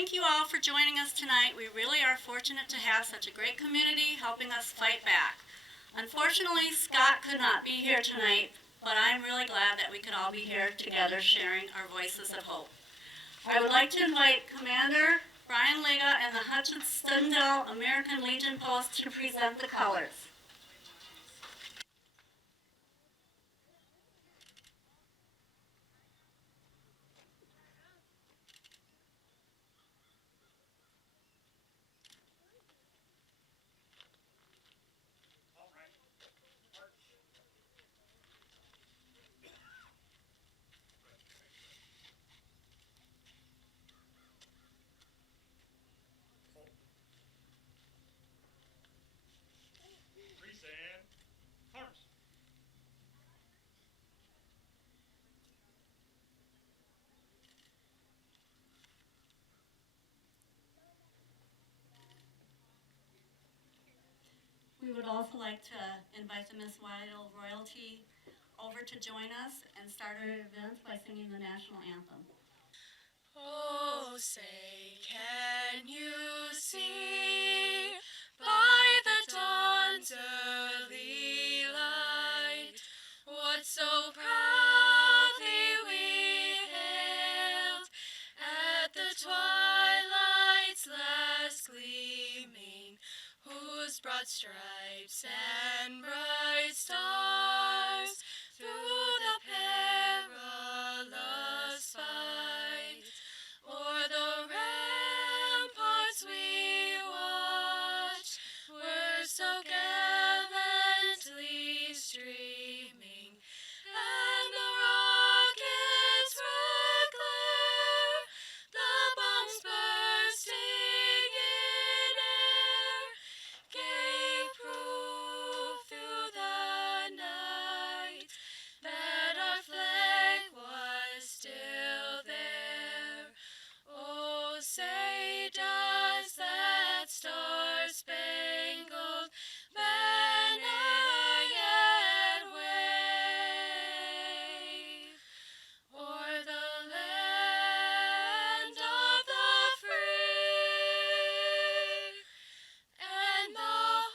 thank you all for joining us tonight. We really are fortunate to have such a great community helping us fight back. Unfortunately, Scott could not be here tonight, but I'm really glad that we could all be here together sharing our voices of hope. I would like to invite Commander Brian Lega and the Hutchinson American Legion Post to present the colors. We would also like to invite the Miss Whitehall royalty over to join us and start our event by singing the national anthem. Oh, say, can you see by the dawn's early light what so proudly we hailed at the twilight's last gleaming, whose broad stripes and bright stars through the perilous fight o'er the ramparts we watched were so gallantly streaming, and the rocket's red glare, the bombs bursting in air, gave proof through the night that our flag was still there. Oh, say, does that star-spangled banner yet wave o'er the land of the free and the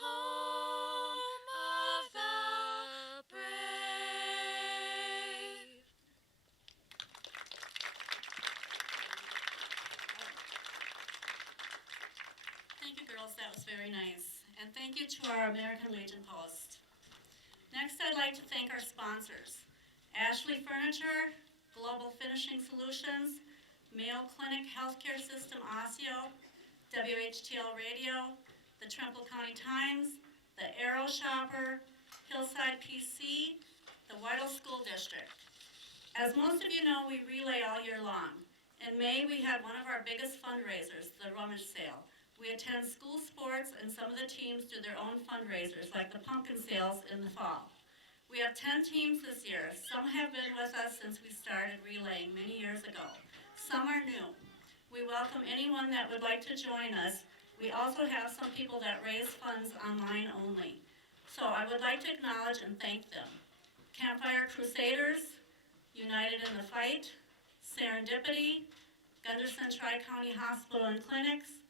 home of the brave? Thank you, girls. That was very nice. And thank you to our American Legion Post. Next, I'd like to thank our sponsors: Ashley Furniture, Global Finishing Solutions, Mayo Clinic Healthcare System ACO, WHTL Radio, the Trempealeau County Times, the Arrow Shopper, Hillside PC, the Whitehall School District. As most of you know, we relay all year long. In May, we had one of our biggest fundraisers, the rummage sale. We attend school sports, and some of the teams do their own fundraisers, like the pumpkin sales in the fall. We have 10 teams this year. Some have been with us since we started relaying many years ago. Some are new. We welcome anyone that would like to join us. We also have some people that raise funds online only. So I would like to acknowledge and thank them. Campfire Crusaders, United in the Fight, Serendipity, Gunderson Tri-County Hospital and Clinics,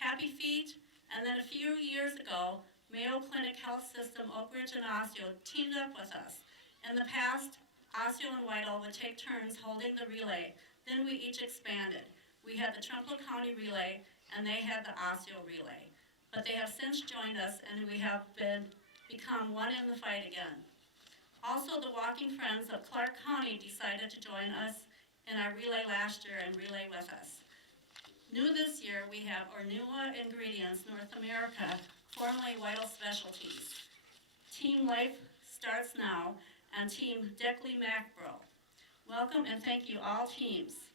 Happy Feet, and then a few years ago, Mayo Clinic Health System, Oak Ridge and Osseo teamed up with us. In the past, Osseo and Whitehall would take turns holding the relay. Then we each expanded. We had the Trempealeau County relay, and they had the Osseo relay. But they have since joined us, and we have become one in the fight again. Also, the Walking Friends of Clark County decided to join us in our relay last year and relay with us. New this year, we have Ornua Ingredients North America, formerly Whitehall Specialties. Team Life starts now, and Team Deckley Macbro. Welcome and thank you, all teams.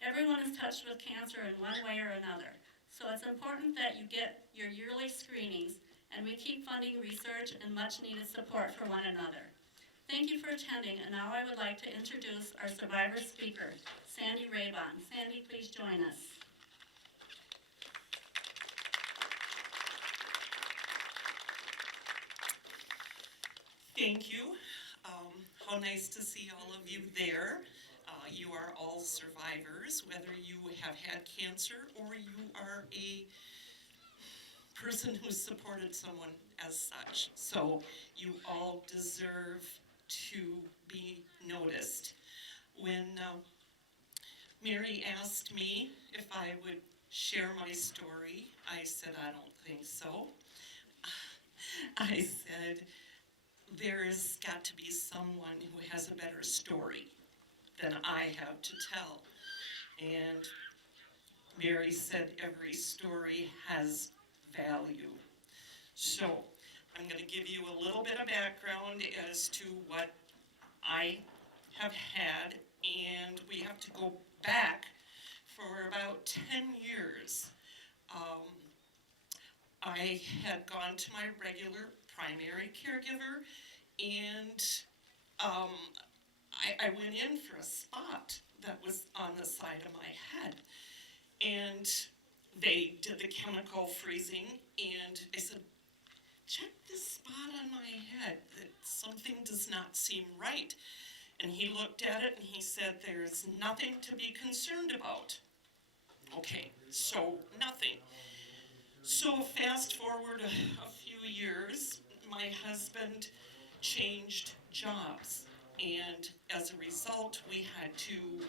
Everyone is touched with cancer in one way or another, so it's important that you get your yearly screenings, and we keep funding research and much needed support for one another. Thank you for attending, and now I would like to introduce our survivor speaker, Sandy Raybon. Sandy, please join us. Thank you. How nice to see all of you there. you are all survivors, whether you have had cancer or you are a person who's supported someone as such. So you all deserve to be noticed. When Mary asked me if I would share my story, I said, I don't think so. I said, there's got to be someone who has a better story than I have to tell. And Mary said every story has value. So I'm going to give you a little bit of background as to what I have had, and we have to go back for about 10 years. I had gone to my regular primary caregiver, and I went in for a spot that was on the side of my head. And they did the chemical freezing, and I said, check this spot on my head, that something does not seem right. And he looked at it and he said, there's nothing to be concerned about. Okay, so nothing. So fast forward a few years, my husband changed jobs, and as a result, we had to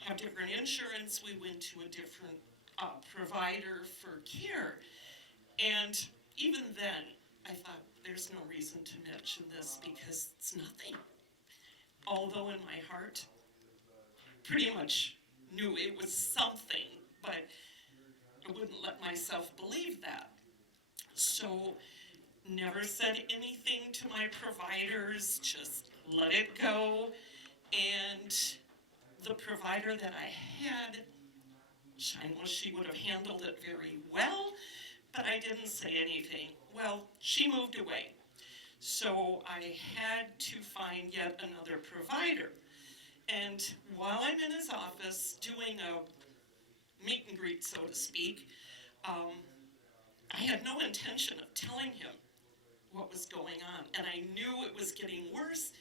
have different insurance. We went to a different provider for care, and even then, I thought, there's no reason to mention this because it's nothing. Although in my heart, pretty much knew it was something, but I wouldn't let myself believe that. So never said anything to my providers, just let it go. And the provider that I had, I know she would have handled it very well, but I didn't say anything. Well, she moved away. So I had to find yet another provider. And while I'm in his office doing a meet and greet, so to speak, I had no intention of telling him what was going on. And I knew it was getting worse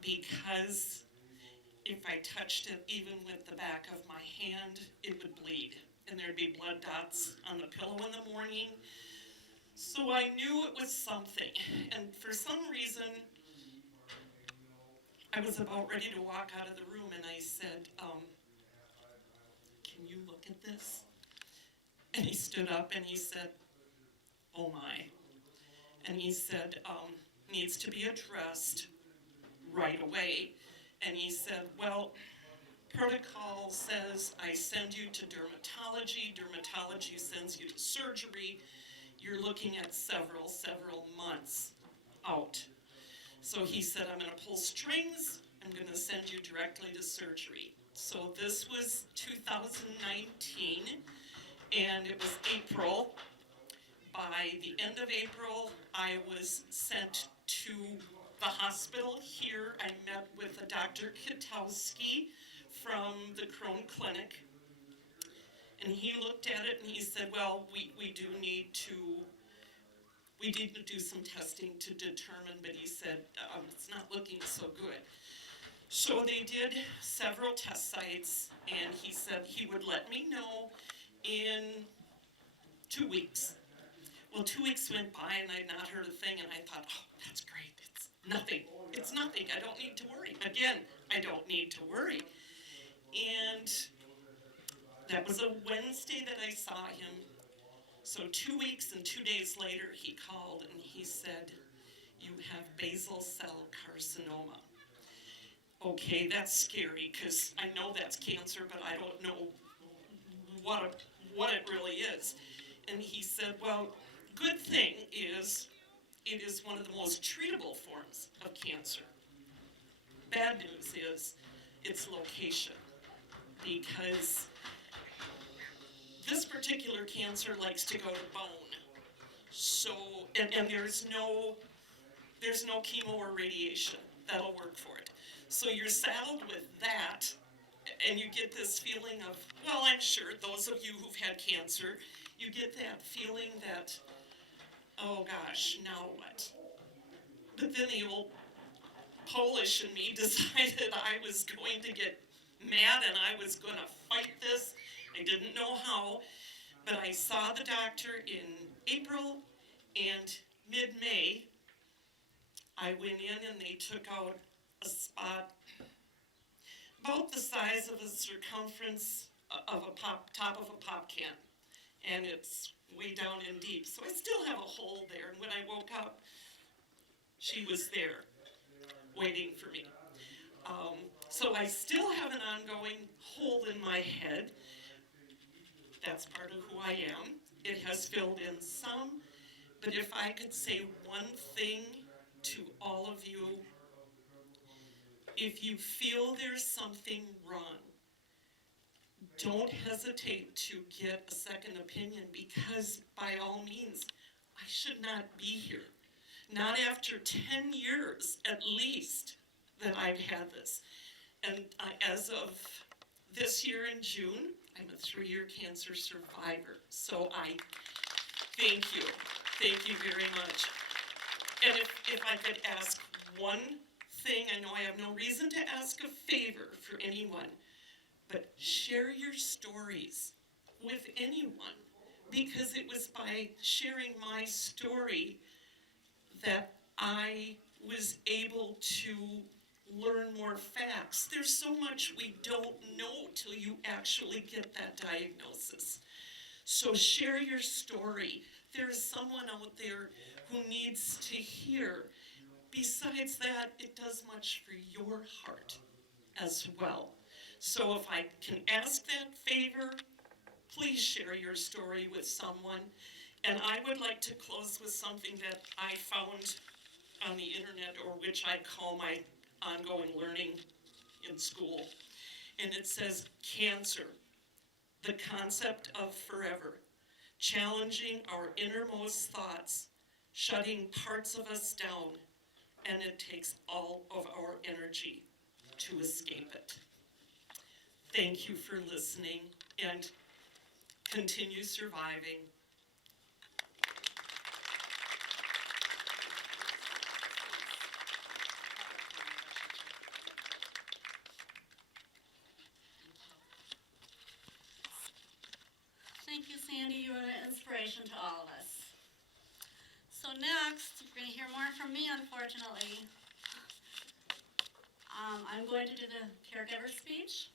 because if I touched it, even with the back of my hand, it would bleed. And there'd be blood dots on the pillow in the morning. So I knew it was something. And for some reason, I was about ready to walk out of the room, and I said, can you look at this? And he stood up and he said, oh my. And he said, needs to be addressed right away. And he said, well, protocol says I send you to dermatology. Dermatology sends you to surgery. You're looking at several months out. So he said, I'm going to pull strings. I'm going to send you directly to surgery. So this was 2019, and it was April. By the end of April, I was sent to the hospital here. I met with a Dr. Kitowski from the Crohn Clinic, and he looked at it and he said, well, we need to do some testing to determine, but he said, it's not looking so good. So they did several test sites, and he said he would let me know in 2 weeks. Well, 2 weeks went by and I'd not heard a thing, and I thought, oh, that's great, it's nothing. It's nothing, I don't need to worry. Again, I don't need to worry. And that was a Wednesday that I saw him. So 2 weeks and 2 days later, he called and he said, you have basal cell carcinoma. Okay, that's scary because I know that's cancer, but I don't know what it really is. And he said, well, good thing is it is one of the most treatable forms of cancer. Bad news is its location, because this particular cancer likes to go to bone. So, and there's no chemo or radiation that'll work for it. So you're saddled with that, and you get this feeling of, well, I'm sure those of you who've had cancer, you get that feeling that, oh gosh, now what? But then the old Polish in me decided I was going to get mad and I was gonna fight this. I didn't know how, but I saw the doctor in April, and mid-May, I went in and they took out a spot about the size of a circumference of a top of a pop can. And it's way down in deep. So I still have a hole there. And when I woke up, she was there waiting for me. So I still have an ongoing hole in my head. That's part of who I am. It has filled in some. But if I could say one thing to all of you, if you feel there's something wrong, don't hesitate to get a second opinion, because by all means, I should not be here. Not after 10 years at least that I've had this. And as of this year in June, I'm a 3-year cancer survivor. So I thank you. Thank you very much. And if I could ask one thing, I know I have no reason to ask a favor for anyone, but share your stories with anyone, because it was by sharing my story that I was able to learn more facts. There's so much we don't know till you actually get that diagnosis. So share your story. There's someone out there who needs to hear. Besides that, it does much for your heart as well. So if I can ask that favor, please share your story with someone. And I would like to close with something that I found on the internet, or which I call my ongoing learning in school. And it says, cancer, the concept of forever, challenging our innermost thoughts, shutting parts of us down, and it takes all of our energy to escape it. Thank you for listening, and continue surviving. Thank you, Sandy. You are an inspiration to all of us. So next, you're going to hear more from me, unfortunately. I'm going to do the caregiver speech.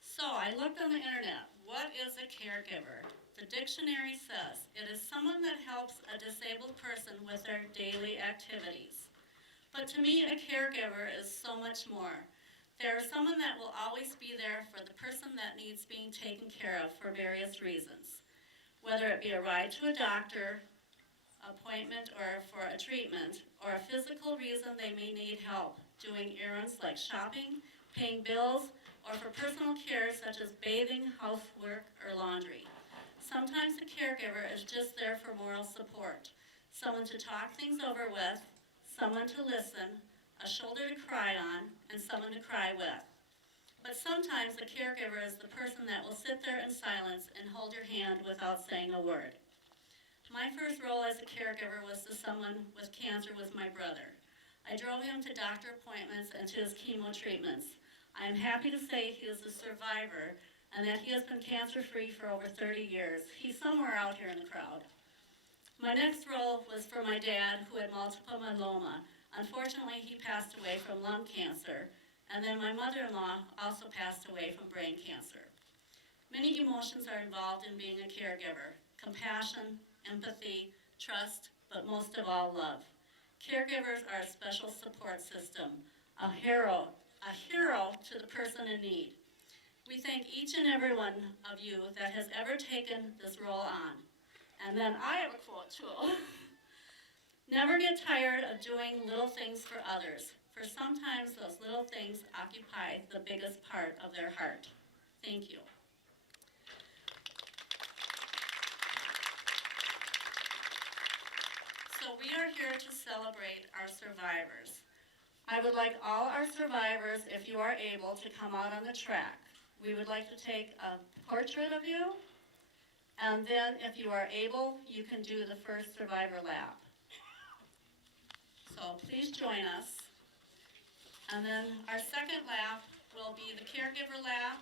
So I looked on the internet. What is a caregiver? The dictionary says it is someone that helps a disabled person with their daily activities. But to me, a caregiver is so much more. There is someone that will always be there for the person that needs being taken care of for various reasons. Whether it be a ride to a doctor, appointment, or for a treatment, or a physical reason they may need help doing errands like shopping, paying bills, or for personal care such as bathing, housework, or laundry. Sometimes a caregiver is just there for moral support, someone to talk things over with, someone to listen, a shoulder to cry on, and someone to cry with. But sometimes a caregiver is the person that will sit there in silence and hold your hand without saying a word. My first role as a caregiver was to someone with cancer was my brother. I drove him to doctor appointments and to his chemo treatments. I am happy to say he is a survivor and that he has been cancer-free for over 30 years. He's somewhere out here in the crowd. My next role was for my dad, who had multiple myeloma. Unfortunately, he passed away from lung cancer, and then my mother-in-law also passed away from brain cancer. Many emotions are involved in being a caregiver: compassion, empathy, trust, but most of all, love. Caregivers are a special support system, a hero to the person in need. We thank each and every one of you that has ever taken this role on. And then I have a quote too. Never get tired of doing little things for others, for sometimes those little things occupy the biggest part of their heart. Thank you. So we are here to celebrate our survivors. I would like all our survivors, if you are able, to come out on the track. We would like to take a portrait of you, and then if you are able, you can do the first survivor lap. So please join us. And then our second lap will be the Caregiver Lab.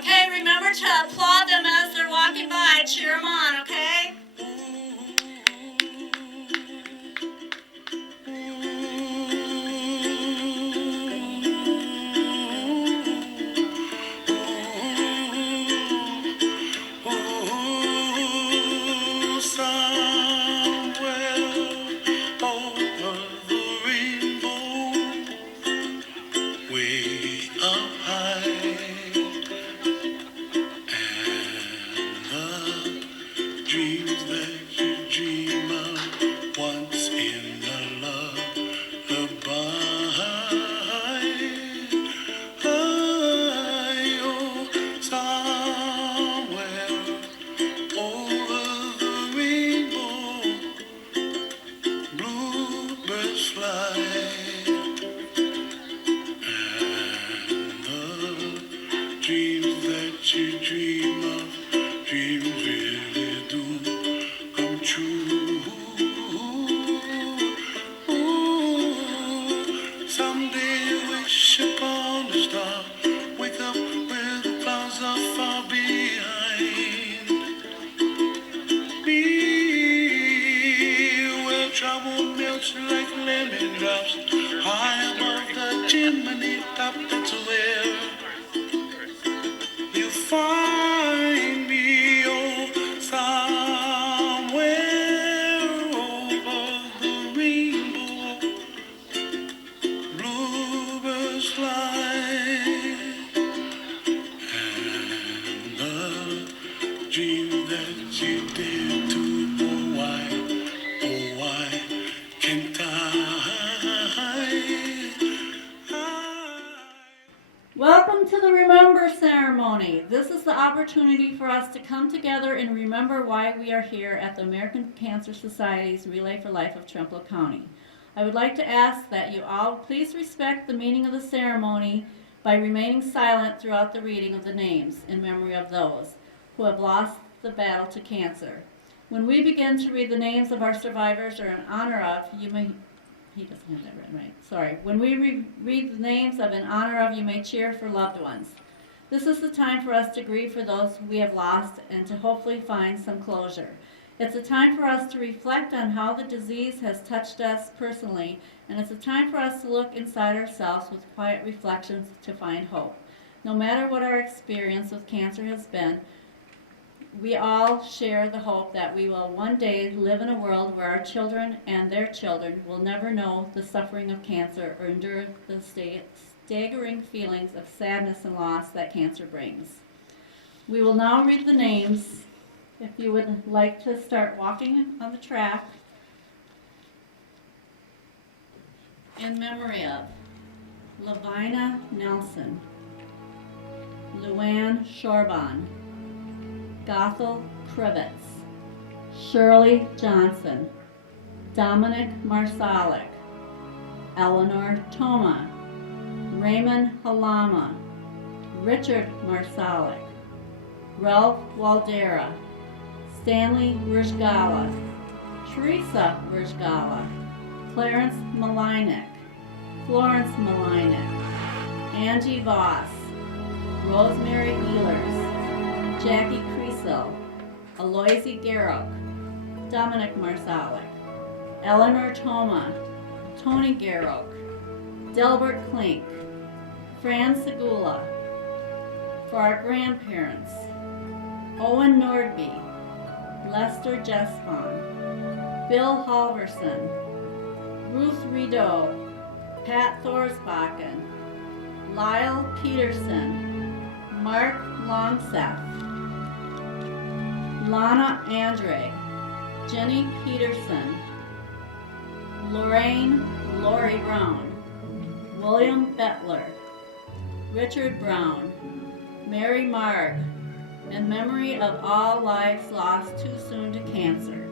Okay, remember to applaud them as they're walking by. Cheer them on, okay? Welcome to the Remember ceremony. This is the opportunity for us to come together and remember why we are here at the American Cancer Society's Relay for Life of Trempealeau County. I would like to ask that you all please respect the meaning of the ceremony by remaining silent throughout the reading of the names in memory of those who have lost the battle to cancer. When we begin to read the names of our survivors or in honor of, you may he doesn't have that written right. Sorry. When we read the names of in honor of, you may cheer for loved ones. This is the time for us to grieve for those we have lost and to hopefully find some closure. It's a time for us to reflect on how the disease has touched us personally, and it's a time for us to look inside ourselves with quiet reflections to find hope. No matter what our experience with cancer has been, we all share the hope that we will one day live in a world where our children and their children will never know the suffering of cancer or endure the staggering feelings of sadness and loss that cancer brings. We will now read the names. If you would like to start walking on the track in memory of Lavina Nelson, Luann Shorban, Gothel Krivitz, Shirley Johnson, Dominic Marsalik, Eleanor Toma, Raymond Halama, Richard Marsalik, Ralph Waldera, Stanley Rizgala, Teresa Rizgala, Clarence Malinek, Florence Malinek, Angie Voss, Rosemary Ehlers, Jackie Creasel, Aloysie Garrock, Dominic Marsalic, Eleanor Toma, Tony Garrock, Delbert Klink, Fran Segula. For our grandparents, Owen Nordby, Lester Jespon, Bill Halverson, Ruth Rideau, Pat Thorsbachen, Lyle Peterson, Mark Longseth, Lana Andre, Jenny Peterson, Lorraine Lori Brown, William Bettler, Richard Brown, Mary Marg, in memory of all lives lost too soon to cancer.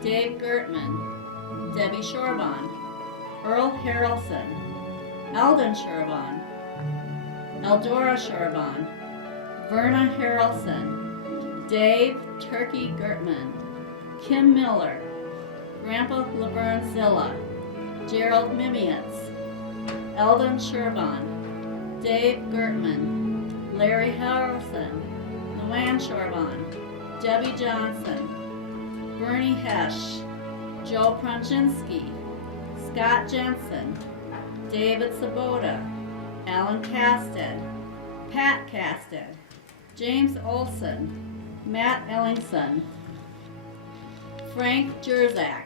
Dave Gertman, Debbie Shorbon, Earl Harrelson, Eldon Shorbon, Eldora Shorbon, Verna Harrelson, Dave Turkey Gertman, Kim Miller, Grandpa Laverne Zilla, Gerald Mimietz, Eldon Shorbon, Dave Gertman, Larry Harrelson, Luann Shorbon, Debbie Johnson, Bernie Hesh, Joe Pronczynski, Scott Jensen, David Sabota, Alan Casted, Pat Casted, James Olson, Matt Ellingson, Frank Jerzak,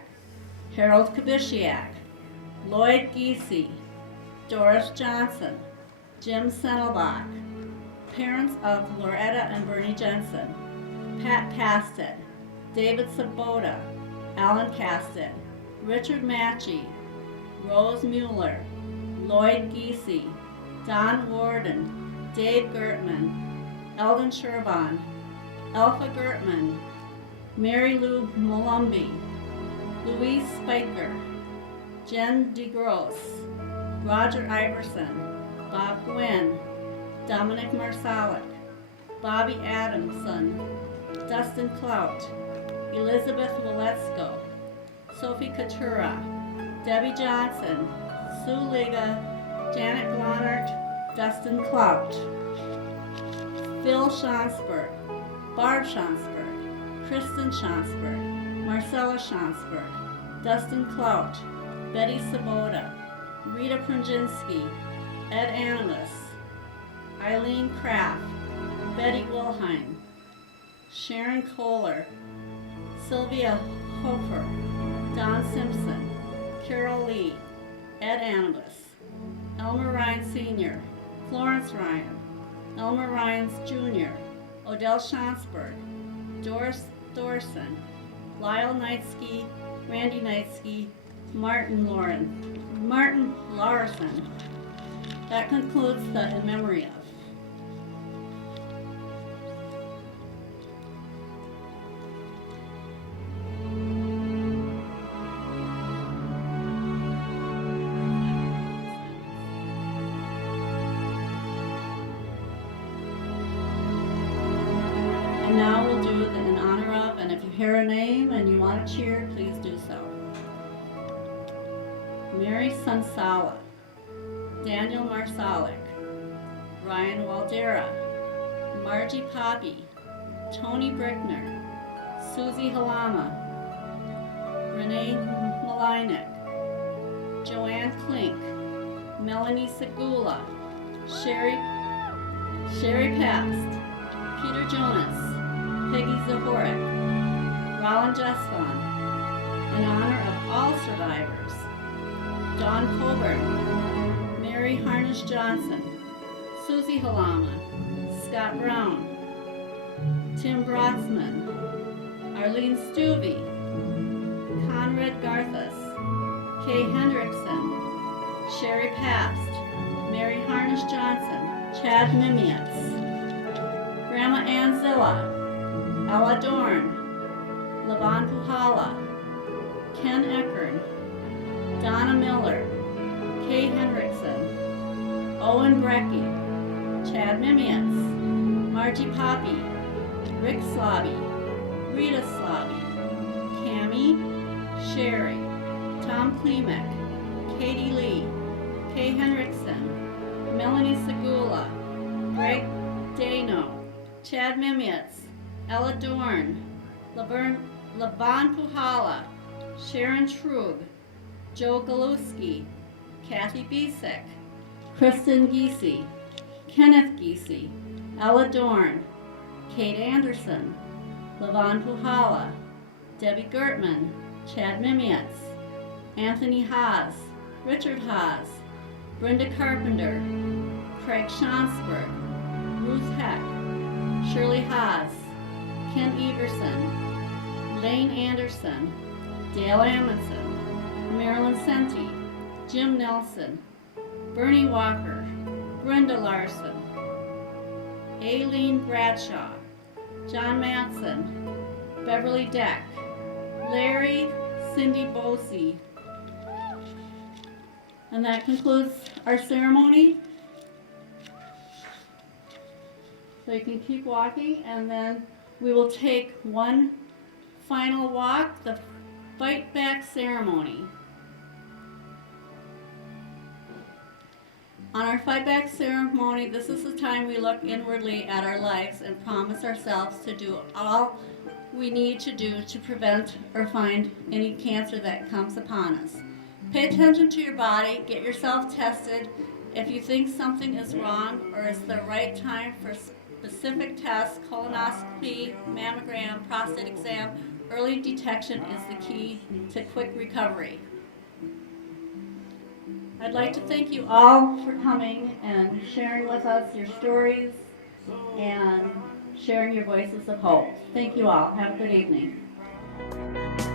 Harold Kabishiak, Lloyd Giese, Doris Johnson, Jim Senelbach, parents of Loretta and Bernie Jensen, Pat Casted, David Sabota, Alan Casted, Richard Matchey, Rose Mueller, Lloyd Giese, Don Warden, Dave Gertman, Eldon Sherbon, Alpha Gertman, Mary Lou Molumby, Louise Spiker, Jen DeGrosse, Roger Iverson, Bob Gwynn, Dominic Marsalic, Bobby Adamson, Dustin Clout, Elizabeth Waletsko, Sophie Katura, Debbie Johnson, Sue Liga, Janet Glonert, Dustin Clout, Phil Schonsberg, Barb Schonsberg, Kristen Schonsberg, Marcella Schonsberg, Dustin Clout, Betty Sabota, Rita Pronczynski, Ed Animus, Eileen Kraft, Betty Wilheim, Sharon Kohler, Sylvia Hofer, Don Simpson, Carol Lee, Ed Animus, Elmer Ryan Sr., Florence Ryan, Elmer Ryans Jr., Odell Schonsberg, Doris Thorson, Lyle Knightsky, Randy Knightsky, Martin Larson. That concludes the in memory of. And now we'll do the in honor of, and if you hear a name and you want to cheer, please do so. Mary Sunsala, Daniel Marsalic, Ryan Waldera, Margie Poppy, Tony Brickner, Susie Halama, Renee Malinek, Joanne Klink, Melanie Segula, Sherry Past, Peter Jonas, Peggy Zahorik, Roland Jesvon, in honor of all survivors, Dawn Colburn, Mary Harnish Johnson, Susie Halama, Scott Brown, Tim Brotzman, Arlene Stuvey, Conrad Garthus, Kay Hendrickson, Sherry Past, Mary Harnish Johnson, Chad Mimietz, Grandma Ann Zilla, Ella Dorn, Levon Puhala, Ken Eckern, Donna Miller, Kay Hendrickson, Owen Brecky, Chad Mimietz, Margie Poppy, Rick Slobby, Rita Slobby, Cammie, Sherry, Tom Klimek, Katie Lee, Kay Hendrickson, Melanie Segula, Greg Dano, Chad Mimietz, Ella Dorn, Levon Puhala, Sharon Trug, Joe Galuski, Kathy Bisek, Kristen Giese, Kenneth Giese, Ella Dorn, Kate Anderson, Levon Puhala, Debbie Gertman, Chad Mimietz, Anthony Haas, Richard Haas, Brenda Carpenter, Craig Schonsberg, Ruth Heck, Shirley Haas, Ken Everson, Lane Anderson, Dale Amundson, Marilyn Senti, Jim Nelson, Bernie Walker, Brenda Larson, Aileen Bradshaw, John Matson, Beverly Deck, Larry, Cindy Bosey. And that concludes our ceremony. So you can keep walking, and then we will take one final walk, the Fight Back ceremony. On our Fight Back ceremony, this is the time we look inwardly at our lives and promise ourselves to do all we need to do to prevent or find any cancer that comes upon us. Pay attention to your body, get yourself tested. If you think something is wrong or it's the right time for specific tests, colonoscopy, mammogram, prostate exam, early detection is the key to quick recovery. I'd like to thank you all for coming and sharing with us your stories and sharing your voices of hope. Thank you all. Have a good evening.